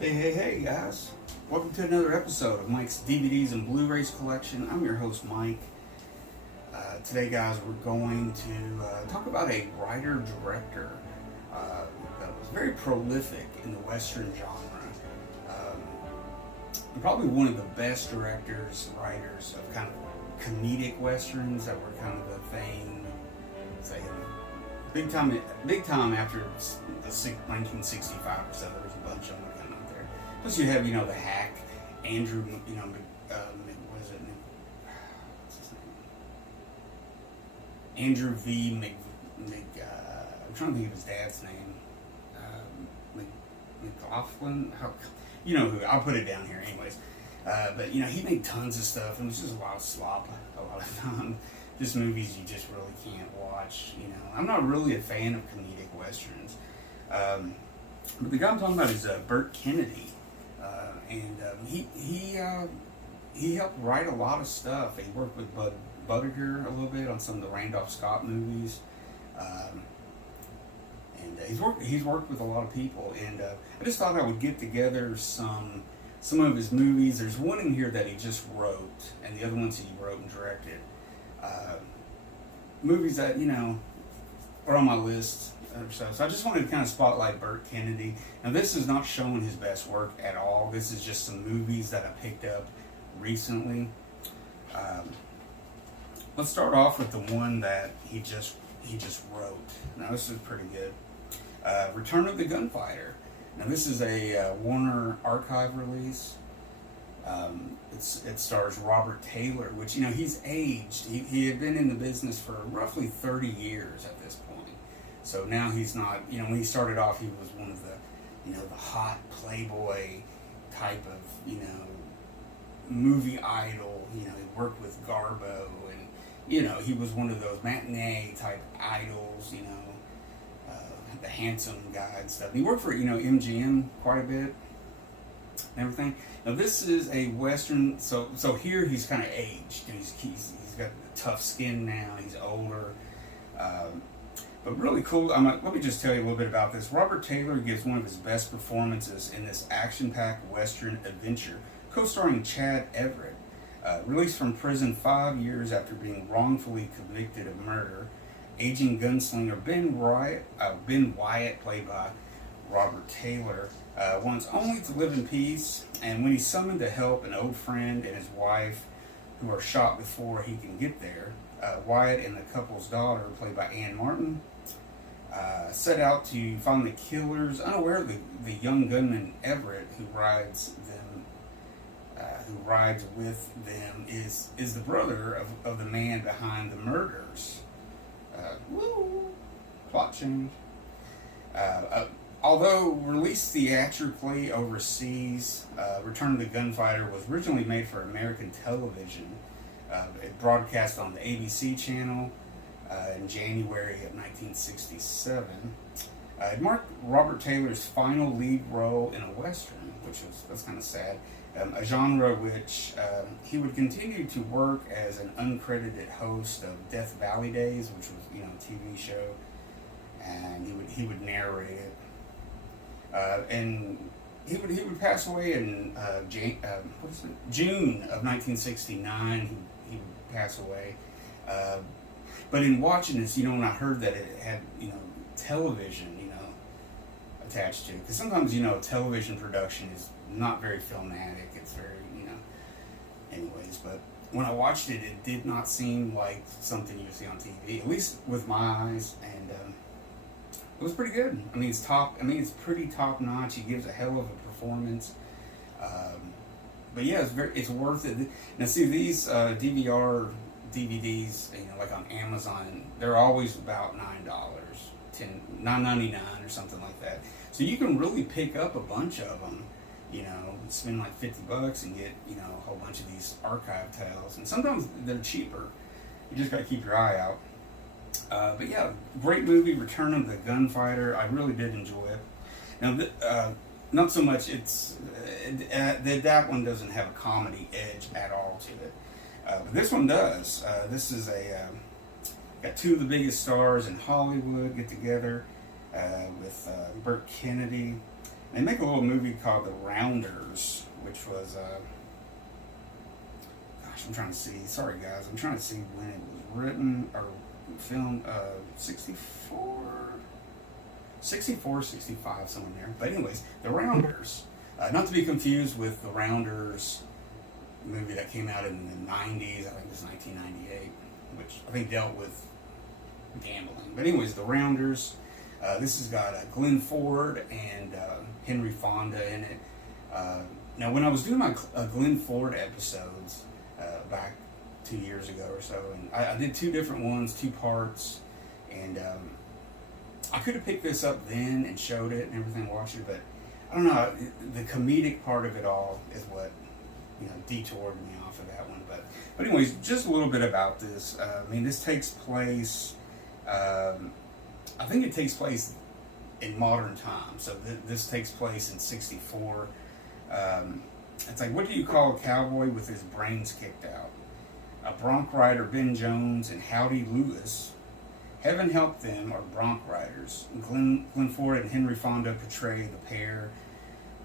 Hey, guys. Welcome to another episode of Mike's DVDs and Blu-rays collection. I'm your host, Mike. Today, guys, we're going to talk about a writer-director that was very prolific in the Western genre. Probably one of the best directors, writers of kind of comedic Westerns that were kind of a thing, say, big time after the 1965 or so. There was a bunch of them kind of out there. Plus, you have the hack Andrew, what is it? What's his name? Andrew V. I'm trying to think of his dad's name. McLaughlin. You know who? I'll put it down here, anyways. But he made tons of stuff, and it was just a lot of slop a lot of time. Just movies you just really can't watch. I'm not really a fan of comedic westerns. But the guy I'm talking about is Burt Kennedy, and he helped write a lot of stuff. He worked with Bud Budiger a little bit on some of the Randolph Scott movies, and he's worked with a lot of people. And I just thought I would get together some of his movies. There's one in here that he just wrote, and the other ones he wrote and directed. Movies that are on my list. So I just wanted to kind of spotlight Burt Kennedy. Now, this is not showing his best work at all. This is just some movies that I picked up recently. Let's start off with the one that he just wrote. Now, this is pretty good. Return of the Gunfighter. Now, this is a Warner Archive release. It stars Robert Taylor, which he's aged. He had been in the business for roughly 30 years at this point. So now he's not, when he started off, he was one of the, the hot playboy type of, movie idol. He worked with Garbo, and, he was one of those matinee type idols, the handsome guy and stuff. He worked for, MGM quite a bit and everything. Now, this is a Western, so here he's kind of aged. He's got tough skin now, he's older. But really cool. Let me just tell you a little bit about this. Robert Taylor gives one of his best performances in this action-packed Western adventure, co-starring Chad Everett. Released from prison 5 years after being wrongfully convicted of murder, aging gunslinger Ben Wyatt, played by Robert Taylor, wants only to live in peace. And when he's summoned to help an old friend and his wife, who are shot before he can get there, Wyatt and the couple's daughter, played by Ann Martin, set out to find the killers, unaware the young gunman Everett, who rides with them, is the brother of the man behind the murders. Plot change. Although released theatrically overseas, Return of the Gunfighter was originally made for American television. It broadcast on the ABC channel in January of 1967. It marked Robert Taylor's final lead role in a Western, that's kind of sad. A genre which he would continue to work as an uncredited host of Death Valley Days, which was a TV show, and he would narrate it. And he would pass away in June of 1969. He would pass away. But in watching this, when I heard that it had television attached to it, because sometimes television production is not very filmatic. It's very anyways. But when I watched it, it did not seem like something you see on TV, at least with my eyes, and it was pretty good. It's pretty top notch. He gives a hell of a performance. But yeah, it's worth it. Now, see, these DVDs, like on Amazon, they're always about $9.99 or something like that. So you can really pick up a bunch of them. Spend like $50 and get a whole bunch of these archive tales, and sometimes they're cheaper. You just got to keep your eye out. But yeah, great movie, Return of the Gunfighter. I really did enjoy it. Now, not so much. That one doesn't have a comedy edge at all to it, but this one does. This is got two of the biggest stars in Hollywood get together with Burt Kennedy. They make a little movie called The Rounders, which was, gosh, I'm trying to see. Sorry, guys. I'm trying to see when it was written or filmed. 64, 64, 65, somewhere there. But anyways, The Rounders. Not to be confused with The Rounders movie that came out in the 90s. I think it was 1998, which I think dealt with gambling. But anyways, The Rounders. This has got Glenn Ford and Henry Fonda in it. Now, when I was doing my Glenn Ford episodes back 2 years ago or so, and I did two different ones, two parts, and I could have picked this up then and showed it and everything, watched it, but I don't know. The comedic part of it all is what detoured me off of that one. But anyways, just a little bit about this. I mean, this takes place. I think it takes place in modern times. So this takes place in '64. It's like, what do you call a cowboy with his brains kicked out? A bronc rider, Ben Jones, and Howdy Lewis. Heaven help them are bronc riders. Glenn Ford and Henry Fonda portray the pair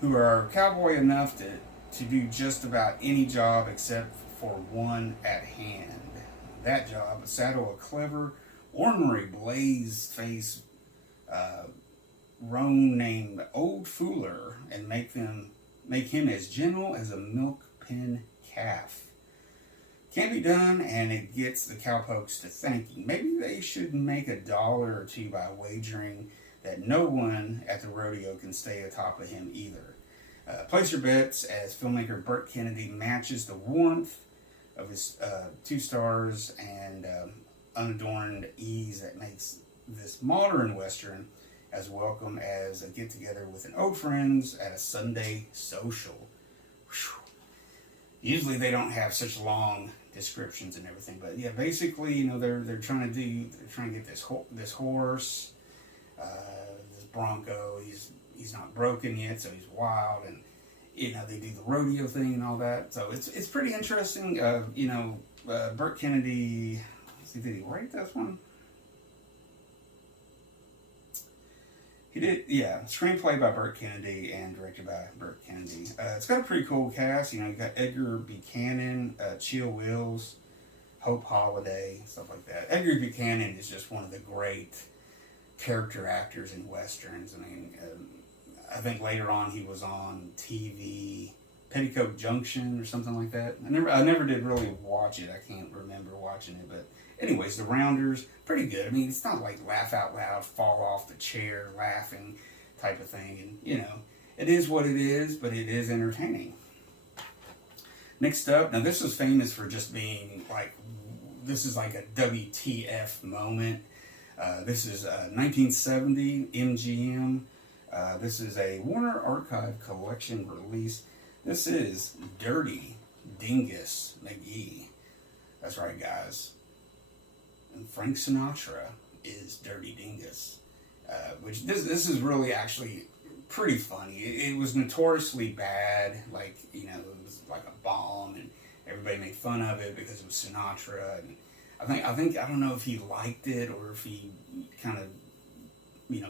who are cowboy enough to do just about any job except for one at hand. That job, saddle a clever, ornery, blaze-faced roan named Old Fooler and make him as gentle as a milk pen calf. Can't be done, and it gets the cowpokes to thinking. Maybe they should make $1 or $2 by wagering that no one at the rodeo can stay atop of him either. Place your bets as filmmaker Burt Kennedy matches the warmth of his two stars and unadorned ease that makes this modern Western as welcome as a get-together with an old friends at a Sunday social. Whew. Usually they don't have such long descriptions and everything, but yeah, basically, they're trying to get this horse, this bronco. He's not broken yet, so he's wild, and they do the rodeo thing and all that. So it's pretty interesting. Burt Kennedy. Let's see, did he write this one? He did, yeah. Screenplay by Burt Kennedy and directed by Burt Kennedy. It's got a pretty cool cast. You got Edgar Buchanan, Chill Wills, Hope Holiday, stuff like that. Edgar Buchanan is just one of the great character actors in westerns. I mean, I think later on he was on TV, Petticoat Junction or something like that. I never did really watch it. I can't remember watching it, but anyways, The Rounders, pretty good. I mean, it's not like laugh out loud, fall off the chair laughing type of thing. And, it is what it is, but it is entertaining. Next up, now this is famous for just being this is like a WTF moment. This is 1970 MGM. This is a Warner Archive Collection release. This is Dirty Dingus McGee. That's right, guys. And Frank Sinatra is Dirty Dingus, which this is really actually pretty funny. It was notoriously bad, it was like a bomb, and everybody made fun of it because it was Sinatra. And I don't know if he liked it or if he kind of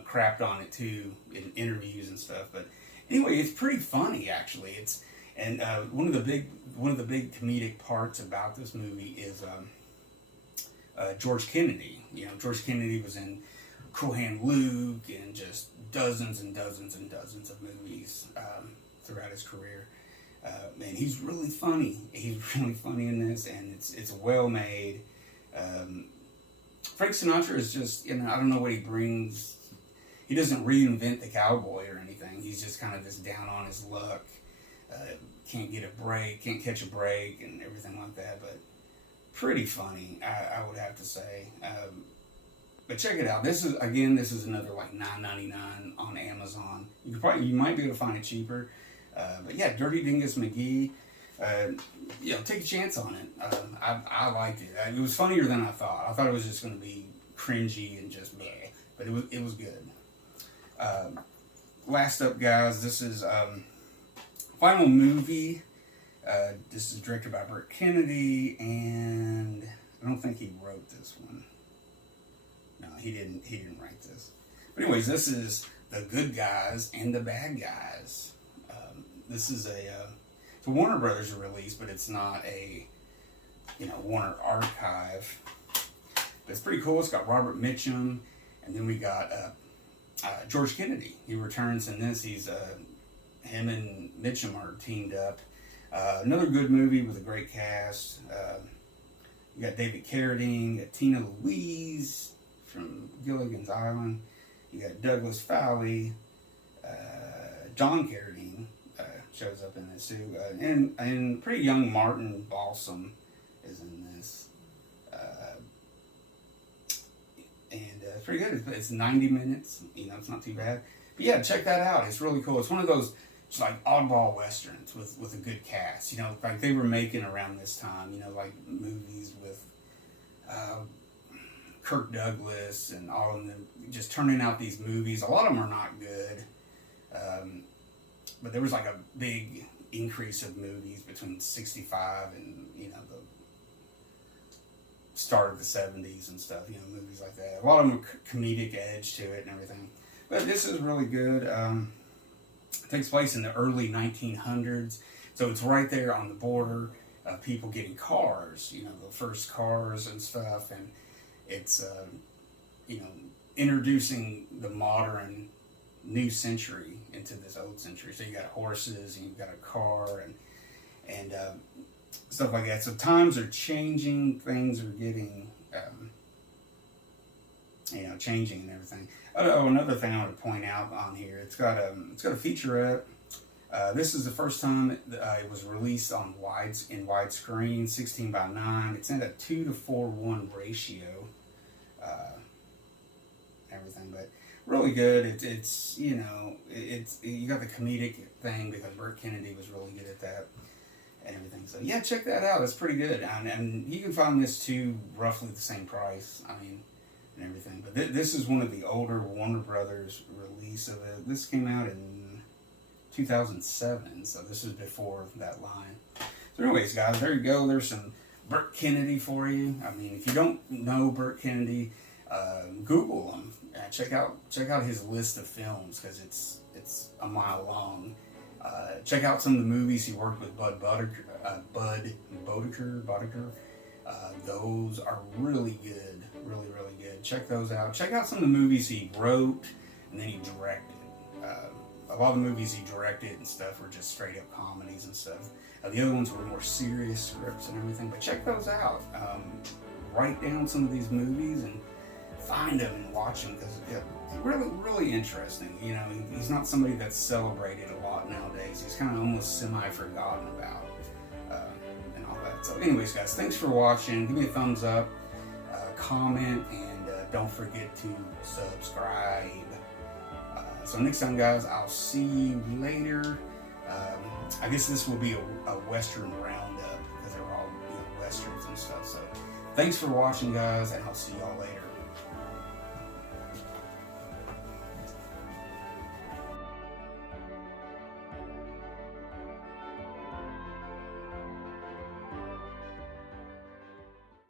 crapped on it too in interviews and stuff. But anyway, it's pretty funny actually. One of the big comedic parts about this movie is George Kennedy. George Kennedy was in Cool Hand Luke and just dozens and dozens and dozens of movies throughout his career. And he's really funny. He's really funny in this, and it's well made. Frank Sinatra is just, I don't know what he brings. He doesn't reinvent the cowboy or anything. He's just kind of this down on his luck. Can't get a break, can't catch a break, and everything like that. But pretty funny, I would have to say. But check it out. This is another $9.99 on Amazon. You might be able to find it cheaper. But yeah, Dirty Dingus McGee. Take a chance on it. I liked it. It was funnier than I thought. I thought it was just going to be cringy and just meh, but it was good. Last up, guys, this is final movie. This is directed by Burt Kennedy, and I don't think he wrote this one. No, he didn't write this. But anyways, this is the good guys and the bad guys. This is it's a Warner Brothers release, but it's not a Warner archive. But it's pretty cool. It's got Robert Mitchum, and then we got George Kennedy. He returns in this. Him and Mitchum are teamed up. Another good movie with a great cast. You got David Carradine, you got Tina Louise from Gilligan's Island, you got Douglas Fowley, John Carradine shows up in this too, and pretty young Martin Balsam is in this, and it's pretty good. It's 90 minutes, it's not too bad. But yeah, check that out. It's really cool. It's one of those just like oddball westerns with a good cast. Like they were making around this time. Like movies with Kirk Douglas and all of them just turning out these movies. A lot of them are not good, but there was like a big increase of movies between '65 and the start of the '70s and stuff. Movies like that. A lot of them are comedic edge to it and everything. But this is really good. It takes place in the early 1900s, so it's right there on the border of people getting cars, the first cars and stuff, and it's, introducing the modern new century into this old century. So you got horses, and you've got a car, and stuff like that. So times are changing, things are getting, changing and everything. Oh, another thing I want to point out on here, it's got a featurette. This is the first time it was released on widescreen, 16:9. It's in a 2:4:1 ratio, everything, but really good. It's you got the comedic thing because Burt Kennedy was really good at that and everything. So yeah, check that out. It's pretty good, and you can find this too, roughly the same price. And everything. But this is one of the older Warner Brothers release of it. This came out in 2007, so this is before that line. So anyways, guys, there you go. There's some Burt Kennedy for you. If you don't know Burt Kennedy, Google him. Check out his list of films because it's a mile long. Check out some of the movies he worked with Bud Boddicker. Those are really good, really good. Check those out. Check out some of the movies he wrote and then he directed. A lot of the movies he directed and stuff were just straight up comedies and stuff. The other ones were more serious scripts and everything. But check those out. Write down some of these movies and find them and watch them because it's really interesting. He's not somebody that's celebrated a lot nowadays. He's kind of almost semi-forgotten about. So anyways, guys, thanks for watching. Give me a thumbs up, comment, and don't forget to subscribe. So next time, guys, I'll see you later. I guess this will be a Western roundup because they're all westerns and stuff. So thanks for watching, guys, and I'll see y'all later.